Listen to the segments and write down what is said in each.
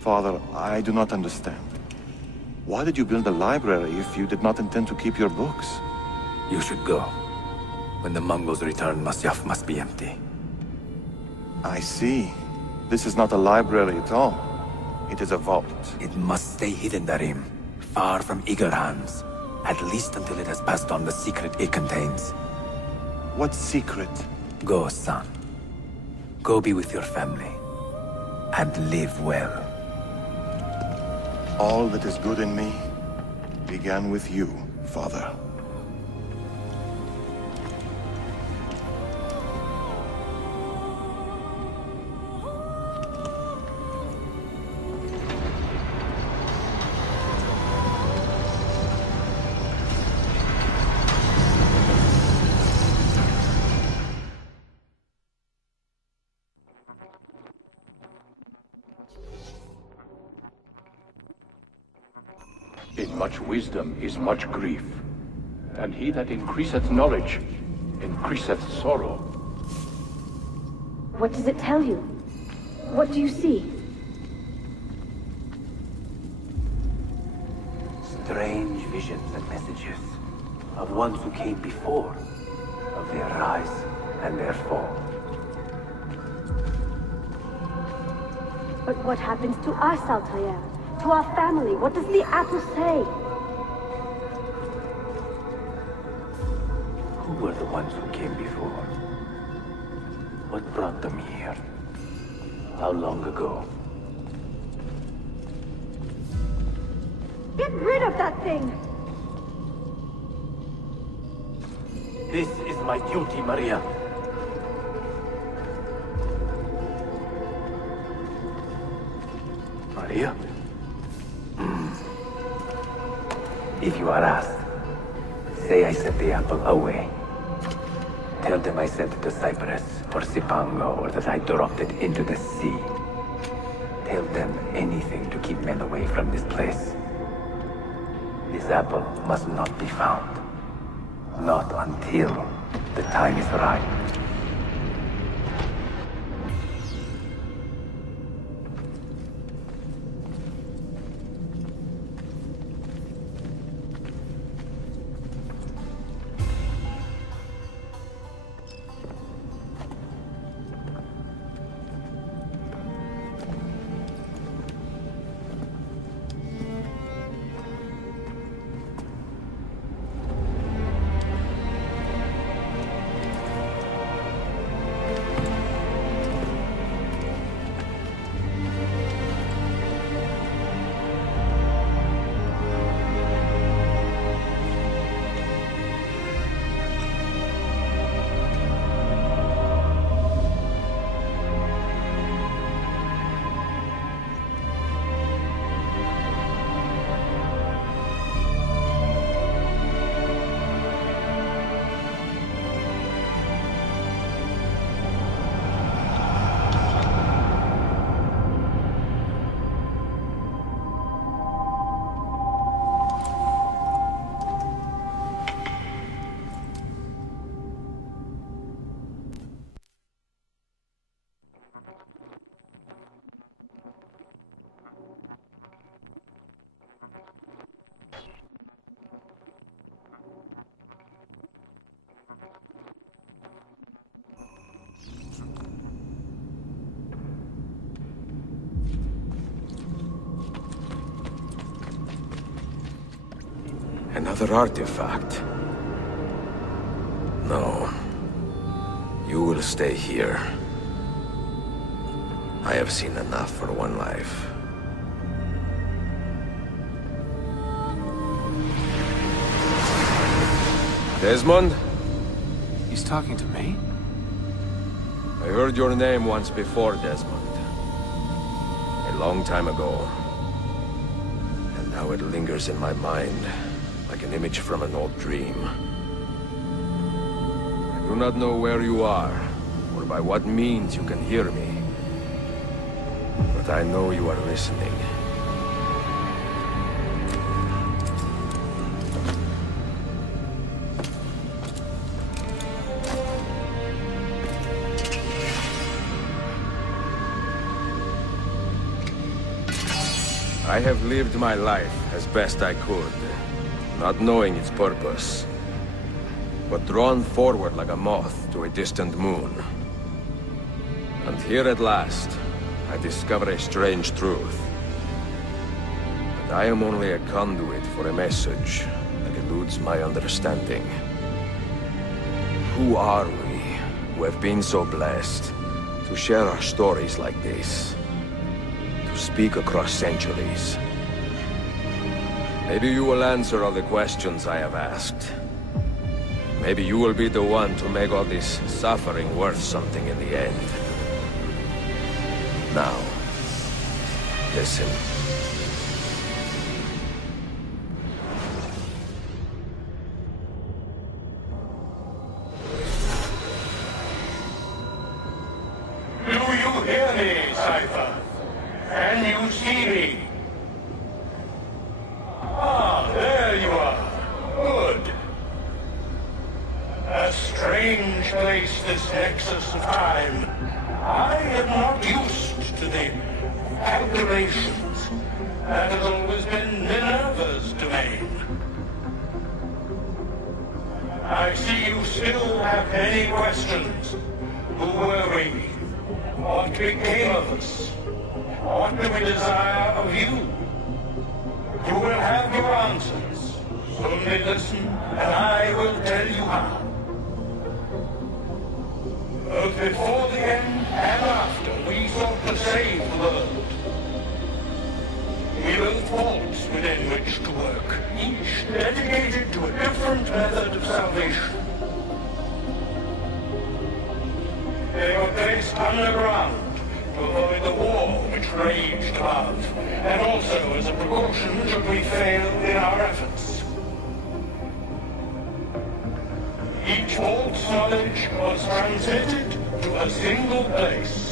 Father, I do not understand. Why did you build a library if you did not intend to keep your books? You should go. When the Mongols return, Masyaf must be empty. I see. This is not a library at all. It is a vault. It must stay hidden, Darim. Far from eager hands. At least until it has passed on the secret it contains. What secret? Go, son. Go be with your family. And live well. All that is good in me began with you, Father. In much wisdom is much grief, and he that increaseth knowledge increaseth sorrow. What does it tell you? What do you see? Strange visions and messages of ones who came before, of their rise and their fall. But what happens to us, Altair? To our family? What does the apple say? Who were the ones who came before? What brought them here? How long ago? Get rid of that thing! This is my duty, Maria. Maria? If you are asked, say I sent the apple away. Tell them I sent it to Cyprus, or Cipango, or that I dropped it into the sea. Tell them anything to keep men away from this place. This apple must not be found. Not until the time is right. Another artifact. No. You will stay here. I have seen enough for one life. Desmond? He's talking to me? I heard your name once before, Desmond. A long time ago. And now it lingers in my mind, like an image from an old dream. I do not know where you are, or by what means you can hear me. But I know you are listening. I have lived my life as best I could, not knowing its purpose, but drawn forward like a moth to a distant moon. And here at last, I discover a strange truth. That I am only a conduit for a message that eludes my understanding. Who are we, who have been so blessed, to share our stories like this? To speak across centuries? Maybe you will answer all the questions I have asked. Maybe you will be the one to make all this suffering worth something in the end. Now, listen. Do you hear me, Cypher? Can you see me? Ah, there you are. Good. A strange place, this nexus of time. I am not used to the calculations. That has always been Minerva's domain. I see you still have many questions. Who were we? What became of us? What do we desire of you? You will have your answers. Only listen, and I will tell you how. Both before the end and after, we sought to save the world. We built vaults within which to work, each dedicated to a different method of salvation. They were placed underground to avoid the war which raged above, and also as a precaution should we fail in our efforts. Each vault's knowledge was transmitted to a single place.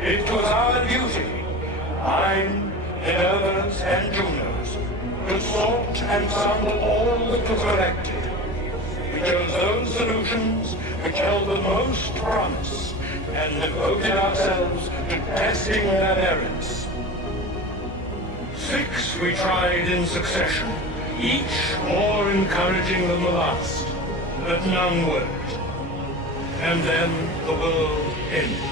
It was our duty, mine, Minerva's, and Juno's, to sort and sample all that was collected. We chose those solutions which held the most promise, and devoted ourselves to testing their merits. 6 we tried in succession, each more encouraging than the last, but none worked. And then the world ended.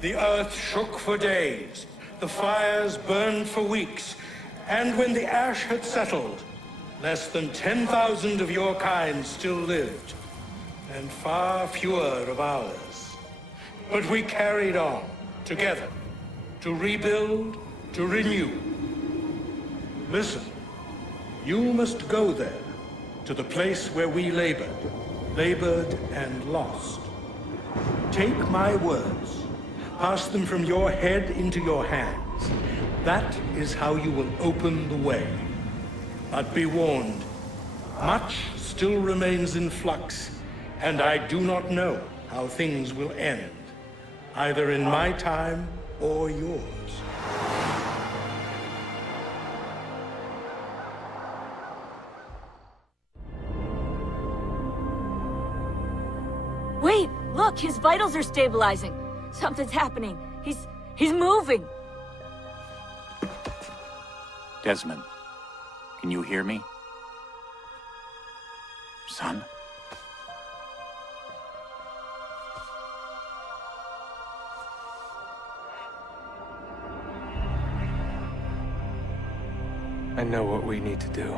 The earth shook for days, the fires burned for weeks, And when the ash had settled, less than 10,000 of your kind still lived, and far fewer of ours. But we carried on, together, to rebuild, to renew. Listen, you must go there, to the place where we labored and lost. Take my words, pass them from your head into your hands. That is how you will open the way. But be warned, much still remains in flux, and I do not know how things will end, either in my time or yours. Wait, look, his vitals are stabilizing. Something's happening. He's moving. Desmond, can you hear me? Son? I know what we need to do.